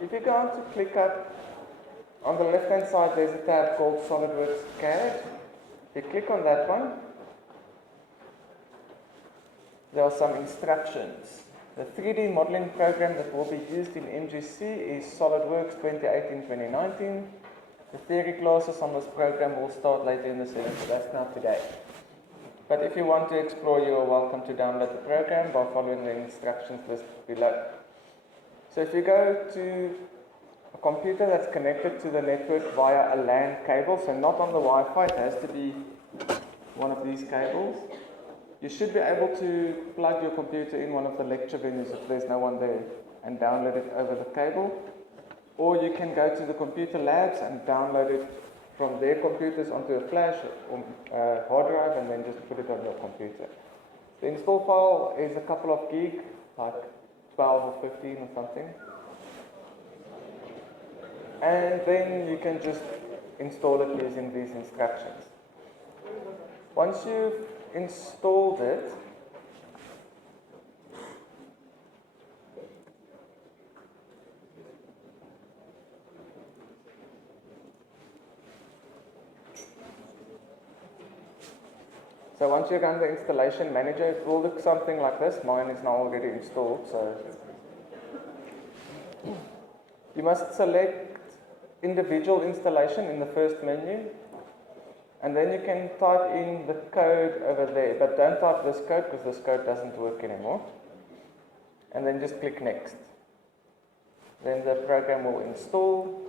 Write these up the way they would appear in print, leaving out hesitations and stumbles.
if you go on to click up, on the left hand side there's a tab called SolidWorks CAD. If you click on that one, there are some instructions. The 3D modeling program that will be used in MGC is SolidWorks 2018-2019. The theory classes on this program will start later in the session, so that's not today. But if you want to explore, you are welcome to download the program by following the instructions listed below. So if you go to a computer that's connected to the network via a LAN cable, so not on the Wi-Fi, it has to be one of these cables. You should be able to plug your computer in one of the lecture venues if there's no one there and download it over the cable. Or you can go to the computer labs and download it from their computers onto a flash or hard drive and then just put it on your computer. The install file is a couple of gig, like 12 or 15 or something. And then you can just install it using these instructions. Once you've installed it, so once you run the installation manager, it will look something like this. Mine is now already installed, so you must select individual installation in the first menu, and then you can type in the code over there, but don't type this code because this code doesn't work anymore, and then just click next. Then the program will install.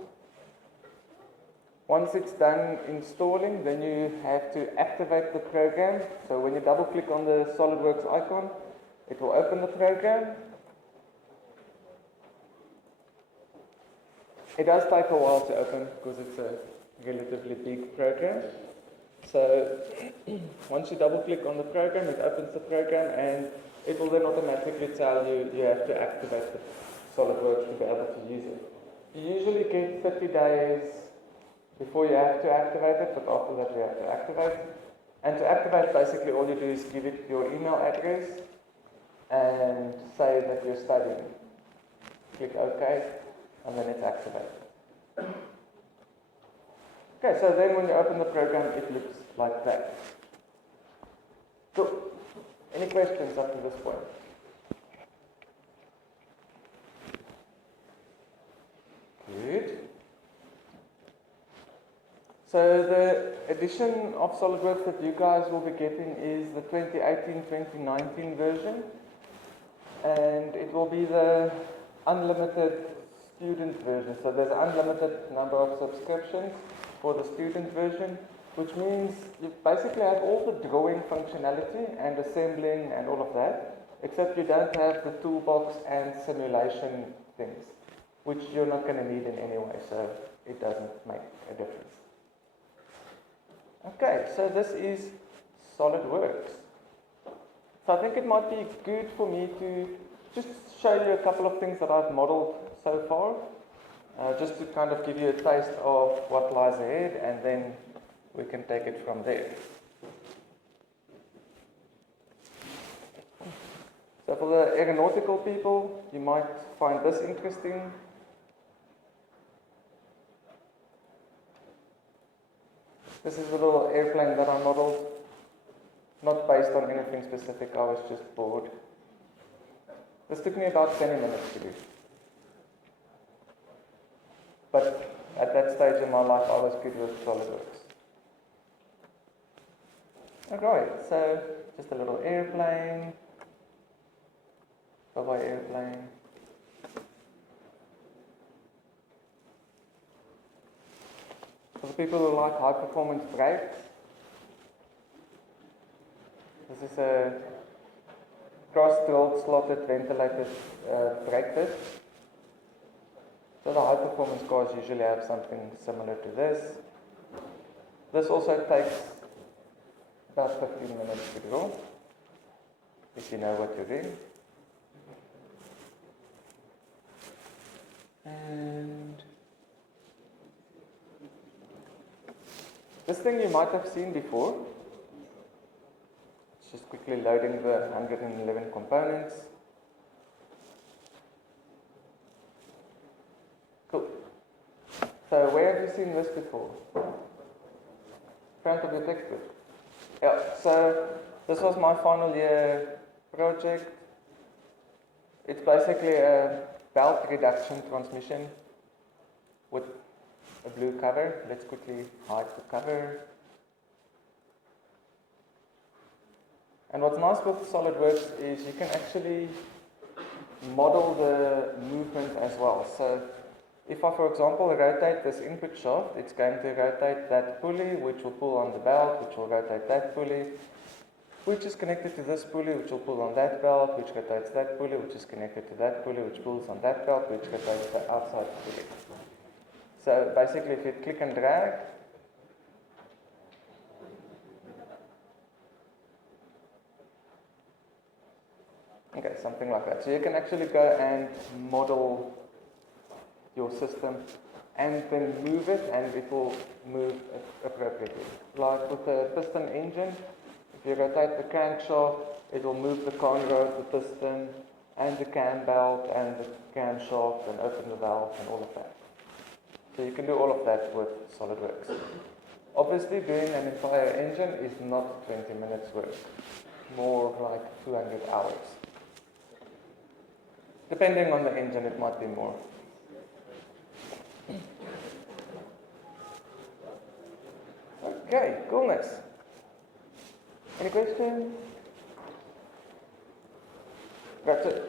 Once it's done installing, then you have to activate the program. So when you double click on the SolidWorks icon, it will open the program. It does take a while to open because it's a relatively big program. So once you double click on the program, it opens the program and it will then automatically tell you you have to activate the SolidWorks to be able to use it. You usually get 30 days before you have to activate it, but after that you have to activate. And to activate, basically all you do is give it your email address and say that you're studying. Click OK, and then it's activated. Okay, so then when you open the program, it looks like that. So, any questions up to this point? Good. So the edition of SolidWorks that you guys will be getting is the 2018-2019 version, and it will be the unlimited student version. So there's an unlimited number of subscriptions for the student version, which means you basically have all the drawing functionality and assembling and all of that, except you don't have the toolbox and simulation things, which you're not going to need in any way, so it doesn't make a difference. Okay, so this is SolidWorks. So I think it might be good for me to just show you a couple of things that I've modeled so far, just to kind of give you a taste of what lies ahead, and then we can take it from there. So for the aeronautical people, you might find this interesting. This is a little airplane that I modeled, not based on anything specific, I was just bored. This took me about 20 minutes to do. But at that stage in my life, I was good with SolidWorks. Alright, so just a little airplane. Bye-bye airplane. For the people who like high performance brakes, this is a cross-drilled slotted ventilated brake disc. So the high performance cars usually have something similar to this. This also takes about 15 minutes to draw, if you know what you're doing. And this thing you might have seen before. It's just quickly loading the 111 components. So where have you seen this before? Front of your textbook. Yeah, so this was my final year project. It's basically a belt reduction transmission with a blue cover. Let's quickly hide the cover. And what's nice with SolidWorks is you can actually model the movement as well. So if I, for example, rotate this input shaft, it's going to rotate that pulley, which will pull on the belt, which will rotate that pulley, which is connected to this pulley, which will pull on that belt, which rotates that pulley, which is connected to that pulley, which pulls on that belt, which rotates the outside pulley. So basically, if you click and drag, okay, something like that. So you can actually go and model your system and then move it, and it will move appropriately. Like with the piston engine, if you rotate the crankshaft, it will move the cone rod, the piston, and the cam belt, and the camshaft, and open the valve, and all of that. So you can do all of that with SolidWorks. Obviously, doing an entire engine is not 20 minutes work, more like 200 hours. Depending on the engine, it might be more. Okay, coolness. Any questions? Right, so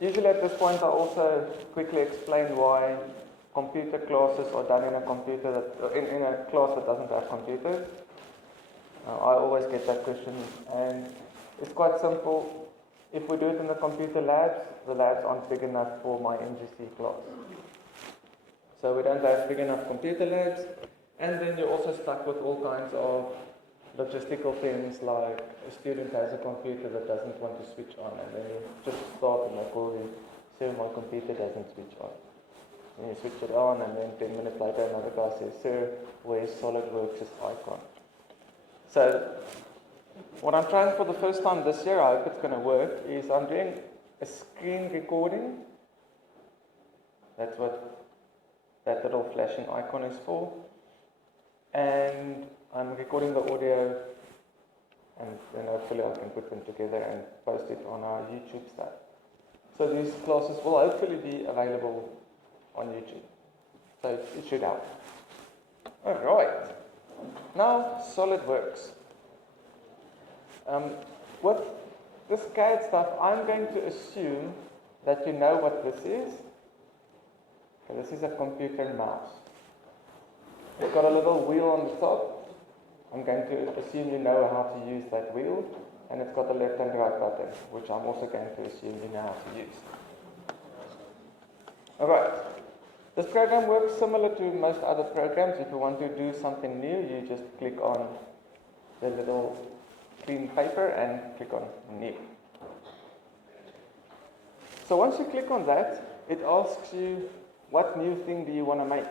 usually at this point I also quickly explain why computer classes are done in a computer that, in a class that doesn't have computers. I always get that question, and it's quite simple. If we do it in the computer labs, the labs aren't big enough for my MGC class. So we don't have big enough computer labs, and then you're also stuck with all kinds of logistical things like a student has a computer that doesn't want to switch on, and then you just start and they call you, sir, my computer doesn't switch on. And you switch it on, and then 10 minutes later another guy says, sir, where's SolidWorks' icon? So what I'm trying for the first time this year, I hope it's going to work, is I'm doing a screen recording. That's what that little flashing icon is for. And I'm recording the audio, and then hopefully I can put them together and post it on our YouTube stuff. So these classes will hopefully be available on YouTube. So it should help. Alright. Now SolidWorks. With this CAD stuff, I'm going to assume that you know what this is. Okay, this is a computer mouse. It's got a little wheel on the top. I'm going to assume you know how to use that wheel. And it's got a left and right button, which I'm also going to assume you know how to use. Alright. This program works similar to most other programs. If you want to do something new, you just click on the little clean paper and click on new. So once you click on that, it asks you, what new thing do you want to make?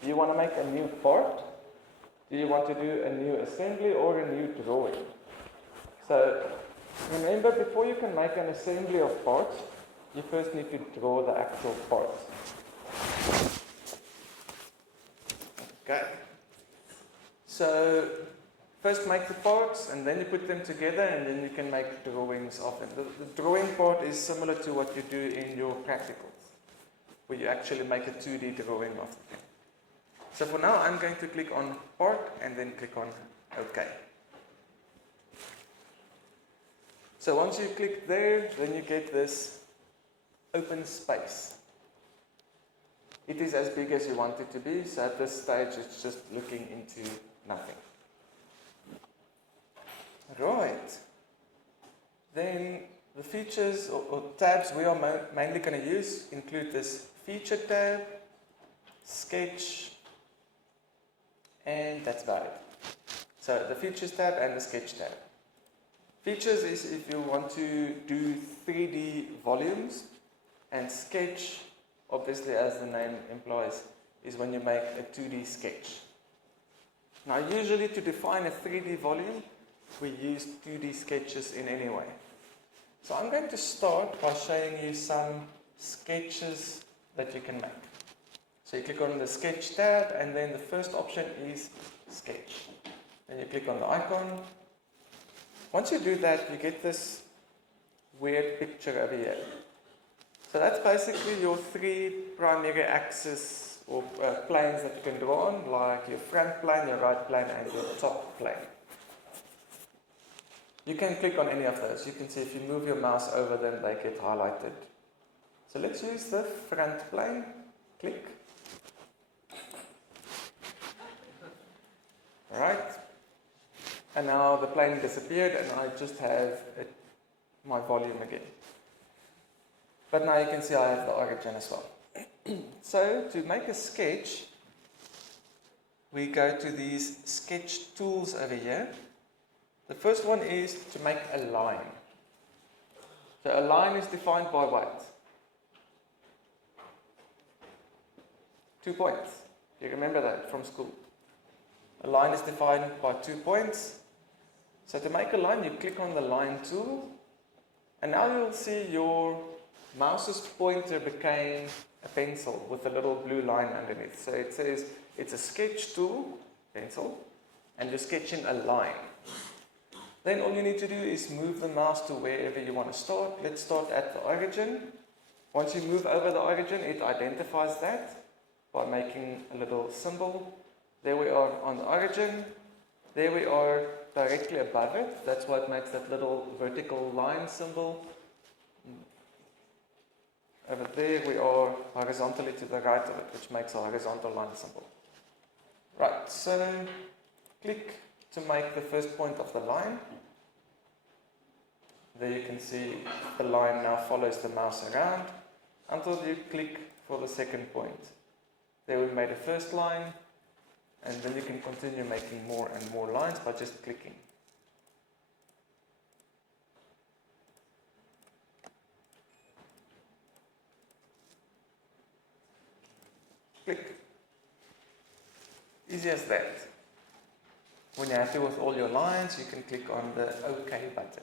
Do you want to make a new part? Do you want to do a new assembly or a new drawing? So remember, before you can make an assembly of parts, you first need to draw the actual parts. Okay. So first make the parts, and then you put them together, and then you can make drawings of them. The drawing part is similar to what you do in your practicals, where you actually make a 2D drawing of the thing. So for now, I'm going to click on part, and then click on OK. So once you click there, then you get this open space. It is as big as you want it to be, so at this stage, it's just looking into nothing. Right. Then the features or tabs we are mainly going to use include this feature tab, sketch, and that's about it. So the features tab and the sketch tab. Features is if you want to do 3D volumes, and sketch, obviously as the name implies, is when you make a 2D sketch. Now usually to define a 3D volume, we use 2D sketches in any way. So I'm going to start by showing you some sketches that you can make. So you click on the sketch tab, and then the first option is sketch. Then you click on the icon. Once you do that, you get this weird picture over here. So that's basically your three primary axes or planes that you can draw on, like your front plane, your right plane, and your top plane. You can click on any of those. You can see if you move your mouse over them, they get highlighted. So let's use the front plane. Click. Alright. And now the plane disappeared and I just have my volume again. But now you can see I have the origin as well. So to make a sketch, we go to these sketch tools over here. The first one is to make a line. So a line is defined by what? 2 points. Do you remember that from school? A line is defined by 2 points. So to make a line, you click on the line tool, and now you'll see your mouse's pointer became a pencil with a little blue line underneath. So it says it's a sketch tool, pencil, and you're sketching a line. Then all you need to do is move the mouse to wherever you want to start. Let's start at the origin. Once you move over the origin, it identifies that by making a little symbol. There we are on the origin. There we are directly above it. That's why it makes that little vertical line symbol. Over there we are horizontally to the right of it, which makes a horizontal line symbol. Right, so click to make the first point of the line. There you can see the line now follows the mouse around until you click for the second point. There we made a first line, and then you can continue making more and more lines by just clicking. Click. Easy as that. When you're happy with all your lines, you can click on the OK button.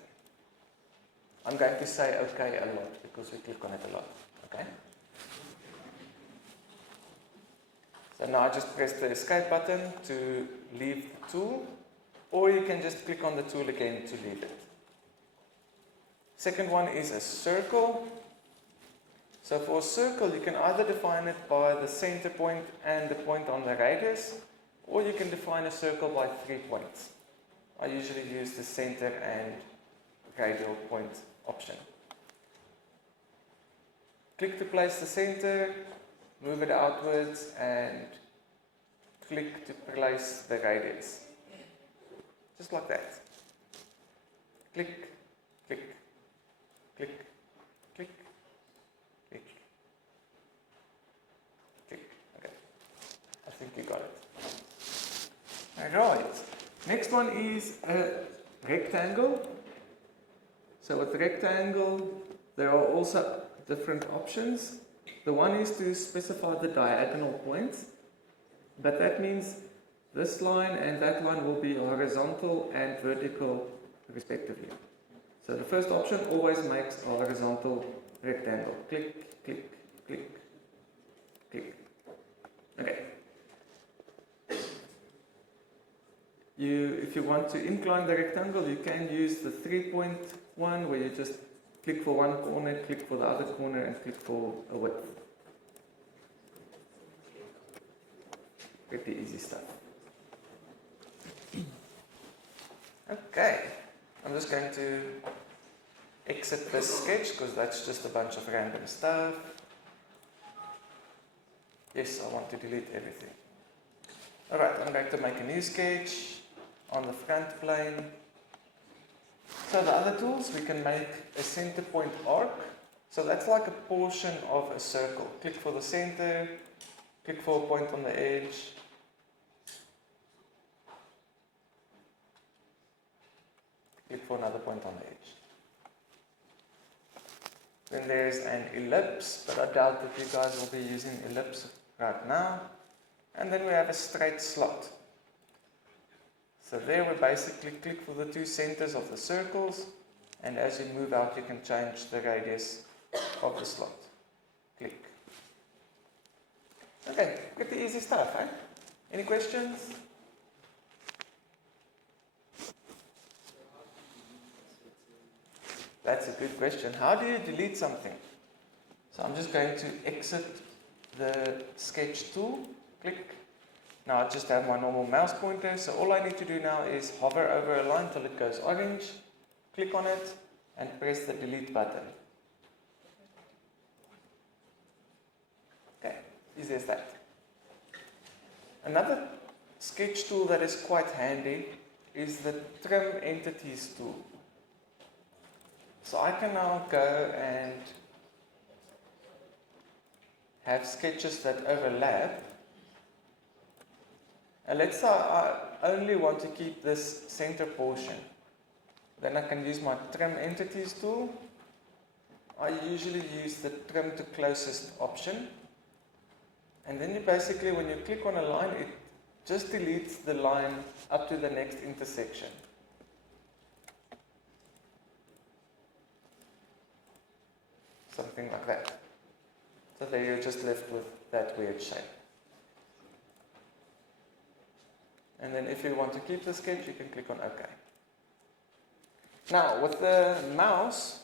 I'm going to say OK a lot because we click on it a lot. Okay? So now I just press the escape button to leave the tool, or you can just click on the tool again to leave it. Second one is a circle. So for a circle, you can either define it by the center point and the point on the radius, or you can define a circle by 3 points. I usually use the center and radial point option. Click to place the center, move it outwards, and click to place the radius. Just like that. Click, click, click, click, click, click. Okay. I think you got it. Alright. Next one is a rectangle. So with rectangle, there are also different options. The one is to specify the diagonal points, but that means this line and that line will be horizontal and vertical respectively. So the first option always makes a horizontal rectangle. Click, click, click, click. Okay. If you want to incline the rectangle, you can use the 3-point one where you just click for one corner, click for the other corner, and click for a width. Pretty easy stuff. Okay, I'm just going to exit this sketch because that's just a bunch of random stuff. Yes, I want to delete everything. Alright, I'm going to make a new sketch on the front plane. So the other tools, we can make a center point arc. So that's like a portion of a circle. Click for the center, click for a point on the edge. Click for another point on the edge. Then there's an ellipse, but I doubt that you guys will be using ellipse right now. And then we have a straight slot. So there we basically click for the 2 centers of the circles, and as you move out you can change the radius of the slot. Click. Okay, pretty easy stuff, eh? Any questions? That's a good question. How do you delete something? So I'm just going to exit the sketch tool, click. Now I just have my normal mouse pointer, so all I need to do now is hover over a line till it goes orange, click on it, and press the delete button. Okay, easy as that. Another sketch tool that is quite handy is the trim entities tool. So I can now go and have sketches that overlap. And let's say I only want to keep this center portion. Then I can use my trim entities tool. I usually use the trim to closest option. And then you basically, when you click on a line, it just deletes the line up to the next intersection. Something like that. So there you're just left with that weird shape. And then if you want to keep the sketch, you can click on OK. Now, with the mouse,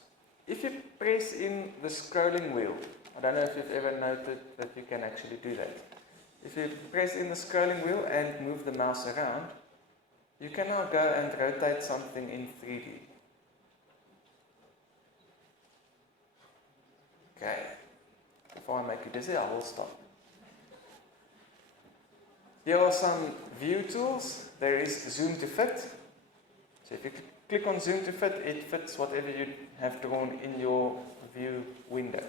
if you press in the scrolling wheel, I don't know if you've ever noted that you can actually do that. If you press in the scrolling wheel and move the mouse around, you can now go and rotate something in 3D. Okay. Before I make you dizzy, I will stop. Here are some view tools. There is zoom to fit. So if you click on zoom to fit, it fits whatever you have drawn in your view window.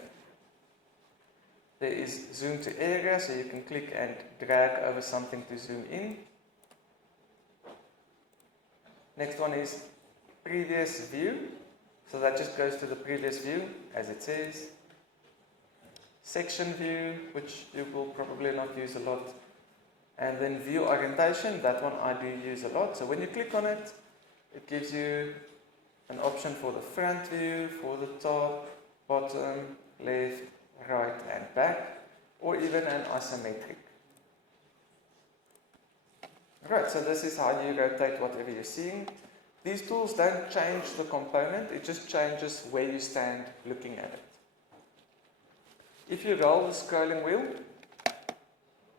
There is zoom to area, so you can click and drag over something to zoom in. Next one is previous view. So that just goes to the previous view, as it says. Section view, which you will probably not use a lot. And then view orientation, that one I do use a lot. So when you click on it, it gives you an option for the front view, for the top, bottom, left, right and back, or even an isometric. Right, so this is how you rotate whatever you're seeing. These tools don't change the component, it just changes where you stand looking at it. If you roll the scrolling wheel,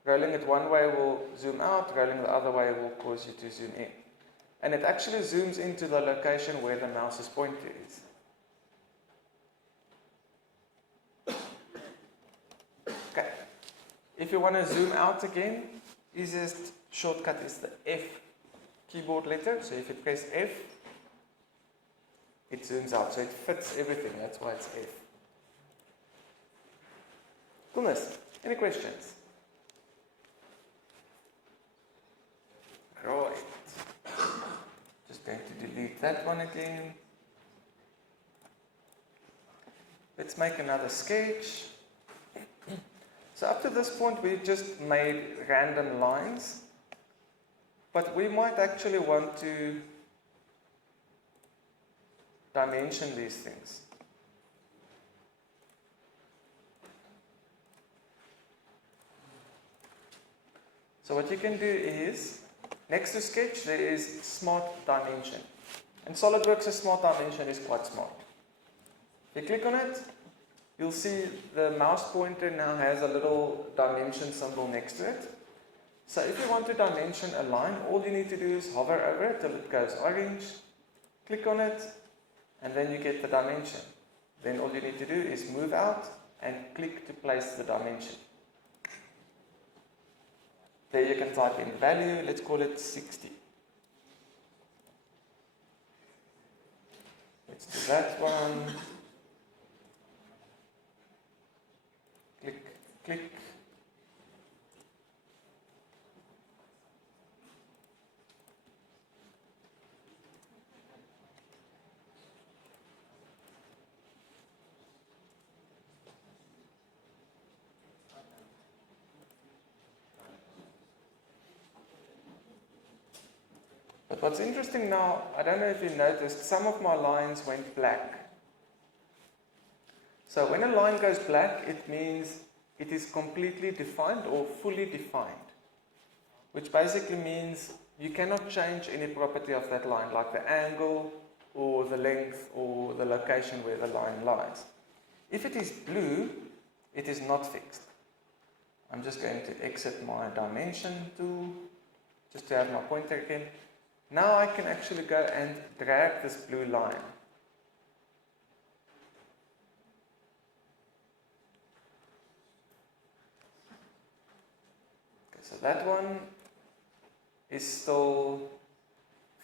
rolling it one way will zoom out, rolling the other way will cause you to zoom in. And it actually zooms into the location where the mouse's pointer is. Okay. If you want to zoom out again, easiest shortcut is the F keyboard letter. So if you press F, it zooms out. So it fits everything. That's why it's F. Coolness. Any questions? Right. Just going to delete that one again. Let's make another sketch. So up to this point we've just made random lines, but we might actually want to dimension these things. So what you can do is, next to sketch there is smart dimension. And SolidWorks' smart dimension is quite smart. If you click on it, you'll see the mouse pointer now has a little dimension symbol next to it. So if you want to dimension a line, all you need to do is hover over it till it goes orange, click on it, and then you get the dimension. Then all you need to do is move out and click to place the dimension. There you can type in value, let's call it 60. Let's do that one. Click, click. But what's interesting now, I don't know if you noticed, some of my lines went black. So when a line goes black, it means it is completely defined or fully defined, which basically means you cannot change any property of that line, like the angle or the length or the location where the line lies. If it is blue, it is not fixed. I'm just going to exit my dimension tool, just to have my pointer again. Now I can actually go and drag this blue line. Okay, so that one is still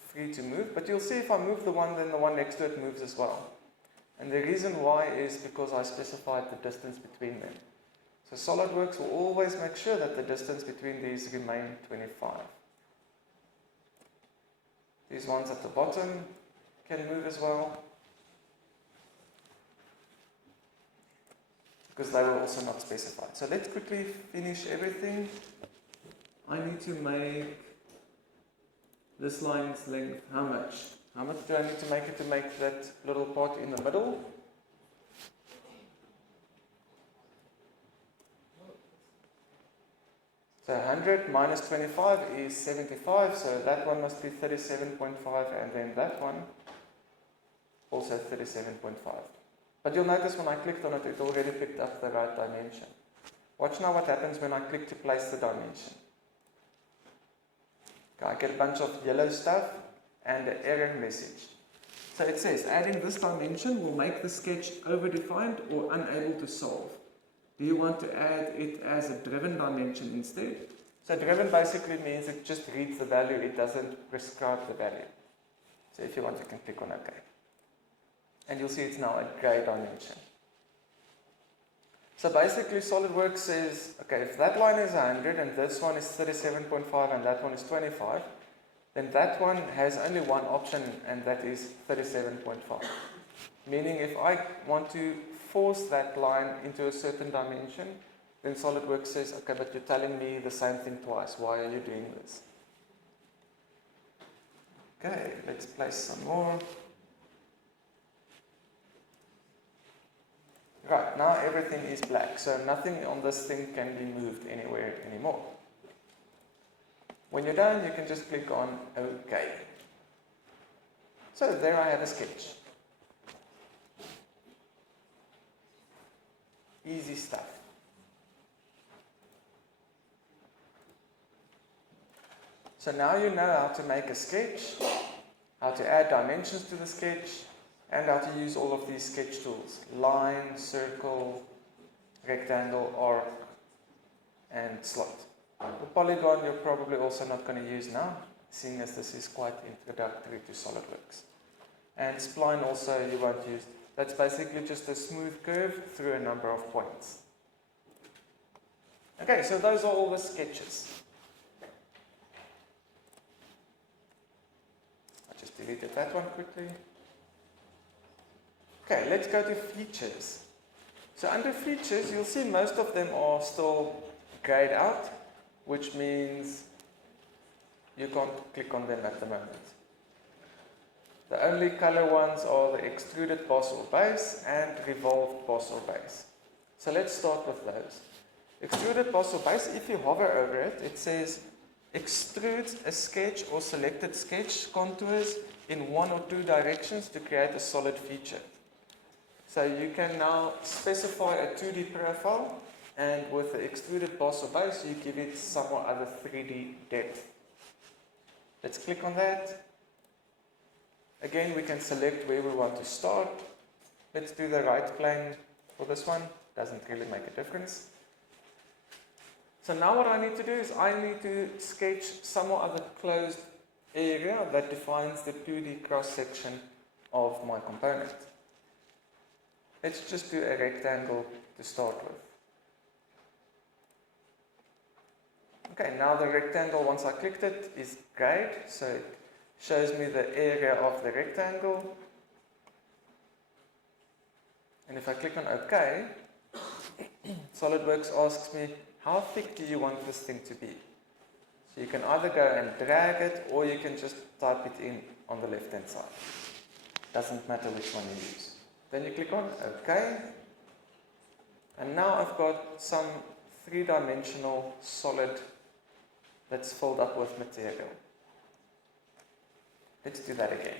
free to move, but you'll see if I move the one, then the one next to it moves as well. And the reason why is because I specified the distance between them. So SolidWorks will always make sure that the distance between these remain 25. These ones at the bottom can move as well, because they were also not specified. So let's quickly finish everything. I need to make this line's length how much? How much do I need to make it to make that little part in the middle? So 100 minus 25 is 75, so that one must be 37.5, and then that one also 37.5. But you'll notice when I clicked on it, it already picked up the right dimension. Watch now what happens when I click to place the dimension. Okay, I get a bunch of yellow stuff and an error message. So it says, adding this dimension will make the sketch overdefined or unable to solve. Do you want to add it as a driven dimension instead? So driven basically means it just reads the value, it doesn't prescribe the value. So if you want, you can click on OK. And you'll see it's now a grey dimension. So basically SolidWorks says, okay, if that line is 100 and this one is 37.5 and that one is 25, then that one has only one option, and that is 37.5. Meaning if I want to force that line into a certain dimension, then SolidWorks says, okay, but you're telling me the same thing twice. Why are you doing this? Okay, let's place some more. Right, now everything is black, so nothing on this thing can be moved anywhere anymore. When you're done, you can just click on OK. So there I have a sketch. Easy stuff. So now you know how to make a sketch, how to add dimensions to the sketch, and how to use all of these sketch tools. Line, circle, rectangle, arc, and slot. The polygon you're probably also not going to use now, seeing as this is quite introductory to SolidWorks. And spline also you won't use. That's basically just a smooth curve through a number of points. Okay, so those are all the sketches. I just deleted that one quickly. Okay, let's go to features. So under features, you'll see most of them are still grayed out, which means you can't click on them at the moment. The only color ones are the extruded boss or base and revolved boss or base. So let's start with those. Extruded boss or base, if you hover over it, it says extrudes a sketch or selected sketch contours in one or two directions to create a solid feature. So you can now specify a 2D profile, and with the extruded boss or base, you give it some or other 3D depth. Let's click on that. Again, we can select where we want to start. Let's do the right plane for this one. Doesn't really make a difference. So now what I need to do is I need to sketch some or other closed area that defines the 2D cross-section of my component. Let's just do a rectangle to start with. Okay, now the rectangle, once I clicked it, is grayed, so it shows me the area of the rectangle. And if I click on OK, SolidWorks asks me, how thick do you want this thing to be? So you can either go and drag it, or you can just type it in on the left-hand side. Doesn't matter which one you use. Then you click on OK. And now I've got some three-dimensional solid that's filled up with material. Let's do that again.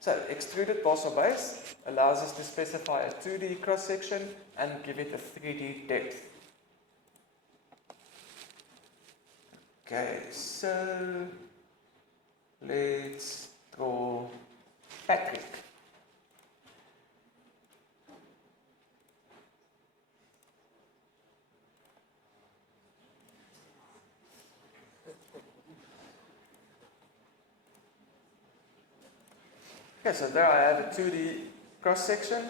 So, extruded parcel base allows us to specify a 2D cross-section and give it a 3D depth. Okay, so let's draw Patrick. Okay, so there I have a 2D cross-section,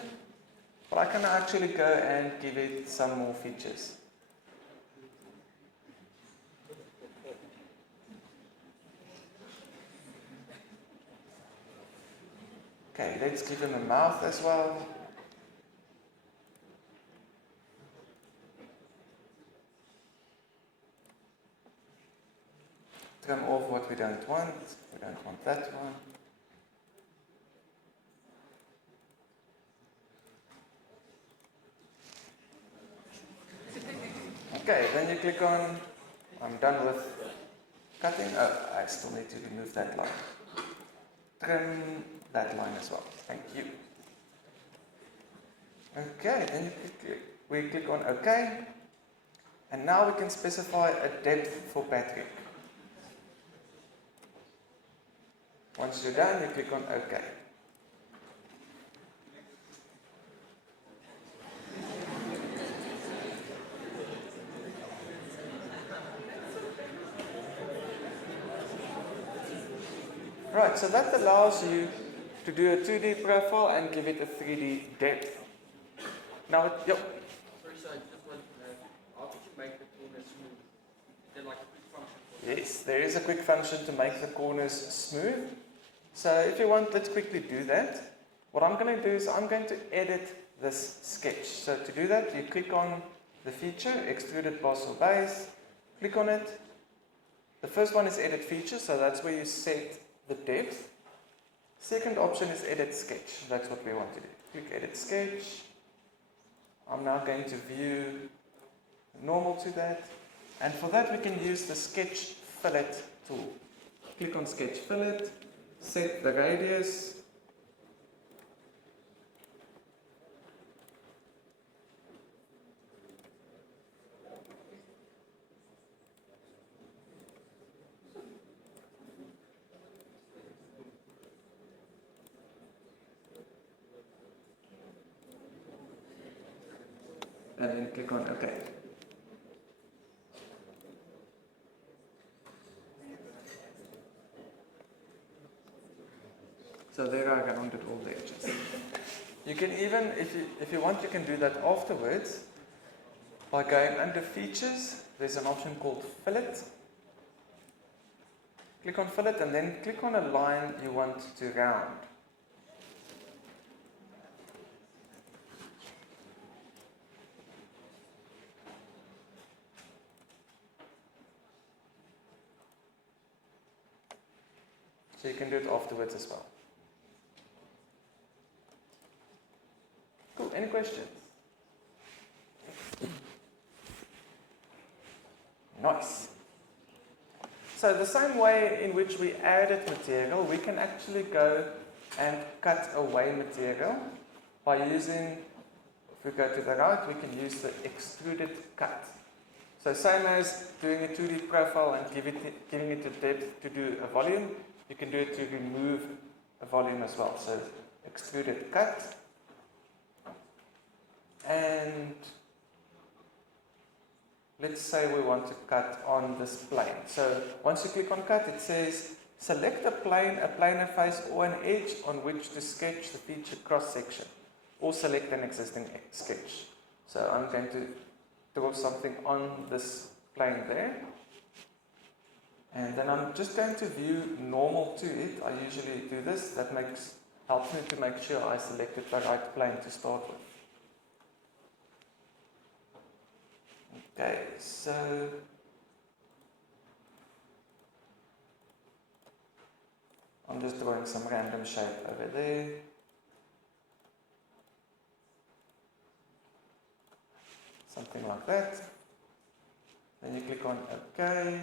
but I can actually go and give it some more features. Okay, let's give him a mouth as well. Trim off what we don't want. We don't want that one. Okay, then you click on, I'm done with cutting. Oh, I still need to remove that line. Trim that line as well. Thank you. Okay, then we click on OK. And now we can specify a depth for Patrick. Once you're done, you click on OK. Right, so that allows you to do a 2D profile and give it a 3D depth. Now, yep. Sorry, so I just want to know, how did you make the corners smooth? Is there like a quick function for that? Yes, there is a quick function to make the corners smooth. So if you want, let's quickly do that. What I'm going to do is I'm going to edit this sketch. So to do that, you click on the feature, Extruded Parcel Base, click on it. The first one is Edit Feature, so that's where you set the depth. Second option is Edit Sketch. That's what we want to do. Click Edit Sketch. I'm now going to view normal to that. And for that we can use the Sketch Fillet tool. Click on Sketch Fillet, set the radius. And then click on OK. So there I rounded all the edges. You can even, if you want, you can do that afterwards by going under Features. There's an option called Fillet. Click on Fillet and then click on a line you want to round. So you can do it afterwards as well. Cool, any questions? Nice. So the same way in which we added material, we can actually go and cut away material by using, if we go to the right, we can use the extruded cut. So same as doing a 2D profile and giving it a depth to do a volume, you can do it to remove a volume as well. So extruded cut. And let's say we want to cut on this plane. So once you click on cut, it says select a plane, a planar face or an edge on which to sketch the feature cross section, or select an existing sketch. So I'm going to draw something on this plane there. And then I'm just going to view normal to it. I usually do this. That helps me to make sure I selected the right plane to start with. Okay, so I'm just drawing some random shape over there. something like that. Then you click on OK.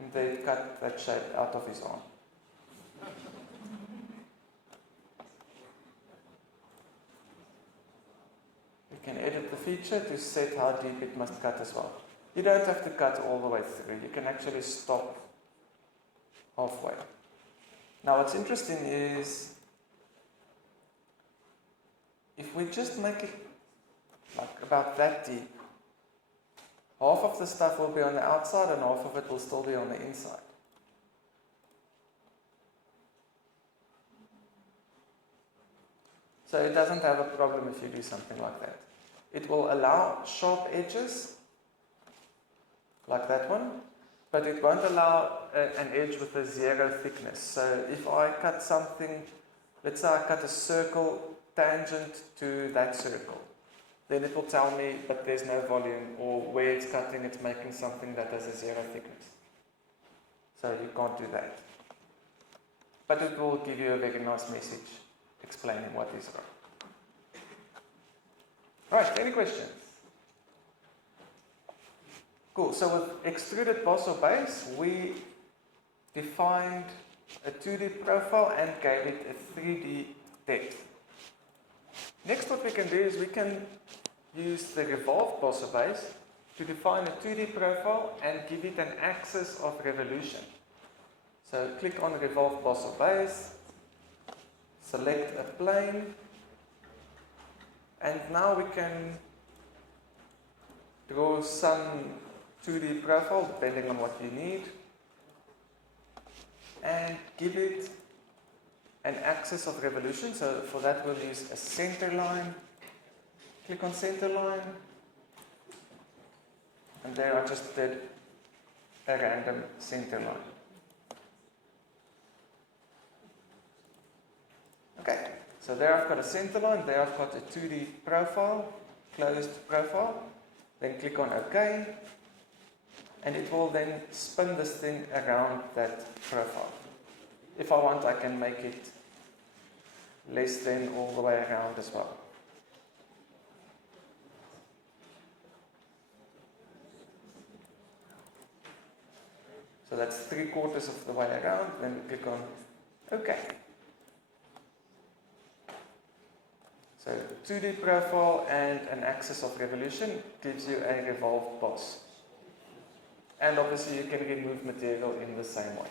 And they cut that shape out of his arm. You can edit the feature to set how deep it must cut as well. You don't have to cut all the way through. You can actually stop halfway. Now what's interesting is if we just make it like about that deep, half of the stuff will be on the outside and half of it will still be on the inside. So it doesn't have a problem if you do something like that. It will allow sharp edges, like that one, but it won't allow an edge with a 0 thickness. So if I cut something, let's say I cut a circle tangent to that circle, then it will tell me, but there's no volume, or where it's cutting, it's making something that has a 0 thickness. So you can't do that. But it will give you a very nice message explaining what is wrong. Right, any questions? Cool, so with extruded boss or base, we defined a 2D profile and gave it a 3D depth. Next, what we can do is we can use the Revolve boss or base to define a 2D profile and give it an axis of revolution. So click on Revolve boss or base, select a plane, and now we can draw some 2D profile depending on what you need and give it an axis of revolution. So for that we'll use a center line. Click on center line, and there I just did a random center line. Okay, so there I've got a center line, there I've got a 2D profile, closed profile. Then click on OK, and it will then spin this thing around that profile. If I want, I can make it less than all the way around as well. So that's 3/4 of the way around, then click on OK. So 2D profile and an axis of revolution gives you a revolved boss. And obviously you can remove material in the same way.